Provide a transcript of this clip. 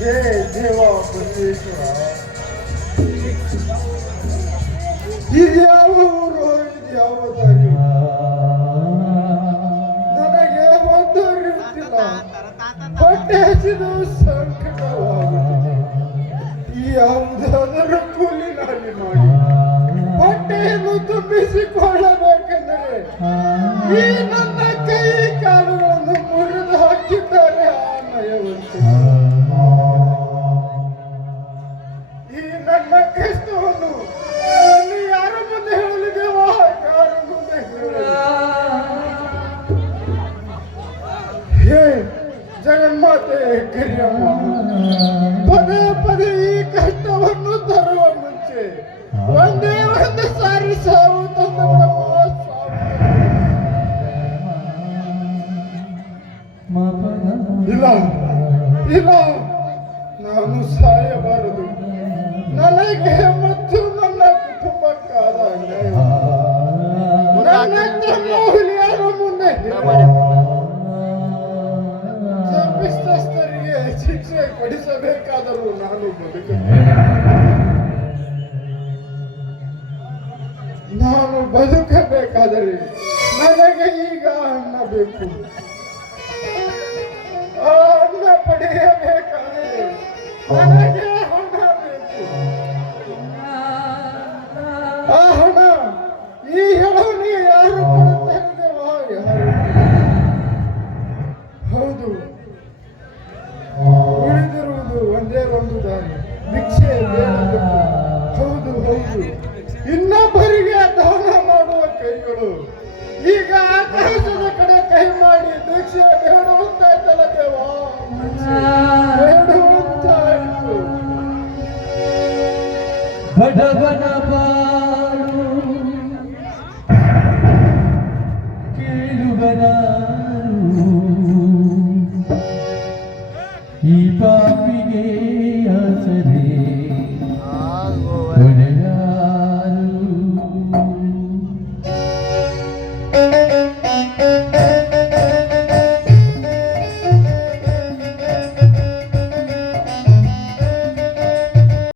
ಜಯ ದೇವ ಬಸವೇಶ್ವರ. ಇದ್ಯಾವ ಊರು, ಇದ್ಯಾವ ದಾರಿ, ನನಗೆ ಒಂದು ಅರಿಯುತ್ತಿಲ್ಲ. ಹೊಟ್ಟೆ ಹಸಿದು ಸಂಕಟವಾಗುತ್ತಿದೆ. ಯಾವುದಾದರೂ ಕೂಲಿ ನಾಲಿ ಮಾಡಿ ಹೊಟ್ಟೆಯನ್ನು ತುಂಬಿಸಿಕೊಳ್ಳಬೇಕೆಂದರೆ ಈ ನನ್ನ ಕೈ ಕಾಲುಗಳನ್ನು ಮುರಿದು ಹಾಕಿದ್ದಾರೆ ಆ ನಯವಂತೆ. ಈ ನನ್ನ ಕಷ್ಟವನ್ನು ಇಲ್ಲಿ ಯಾರ ಮುಂದೆ ಹೇಳಲಿದ್ದೇವಾ? ಯಾರ ಮುಂದೆ ಹೇ ಜಗನ್ಮಾತೆ ಕರಿಯಮ್ಮ, ಪದೇ ಪದೇ ಈ ಕಷ್ಟವನ್ನು ತರುವ ಮುಂಚೆ ಒಂದೇ ಒಂದು ಸಾರಿ ಸಾವು ತಂದ ಇಲ್ಲ ಇಲ್ಲ, ನಾನು ಸಾಯಬಾರದು. ನನಗೆ ಮತ್ತು ನನ್ನ ಕುಟುಂಬಕ್ಕಾದ ಅನ್ಯಾಯ ನನ್ನ ಹುಲಿಯಾರ ಮುಂದೆ ತಪ್ಪಿತಸ್ಥರಿಗೆ ಶಿಕ್ಷೆ ಕೊಡಿಸಬೇಕಾದರೂ ನಾನು ಬದುಕಬೇಕಾದರೆ ನನಗೆ ಈಗ ಅನ್ನ ಬೇಕು. ಆ ಅನ್ನ ಪಡೆಯಬೇಕಾದರೆ ನನಗೆ ಹಣ ಬೇಕು. ಆ ಹಣ ಈ ಹಣವನ್ನು ಯಾರು ಕೊಡುತ್ತಾರೆವಾ? ಯಾರು? ಹೌದು, ಉಳಿದಿರುವುದು ಒಂದೇ ಒಂದು ದಾರಿ, ಭಿಕ್ಷೆ ಬೇಡಬೇಕು. ಹೌದು ಹೌದು, ಇನ್ನೊಬ್ಬರಿಗೆ ದಾನ ಮಾಡುವ ಕೈಗಳು ಈಗ ಆಕಾಶದ ಕಡೆ ಕೈ ಮಾಡಿ ಭಿಕ್ಷೆ ಬೇಡುವಂತಾಯ್ತಲ್ಲ ದೇವಾ, ಬೇಡುವಂತಾಯ್ತು. ಬಡವನ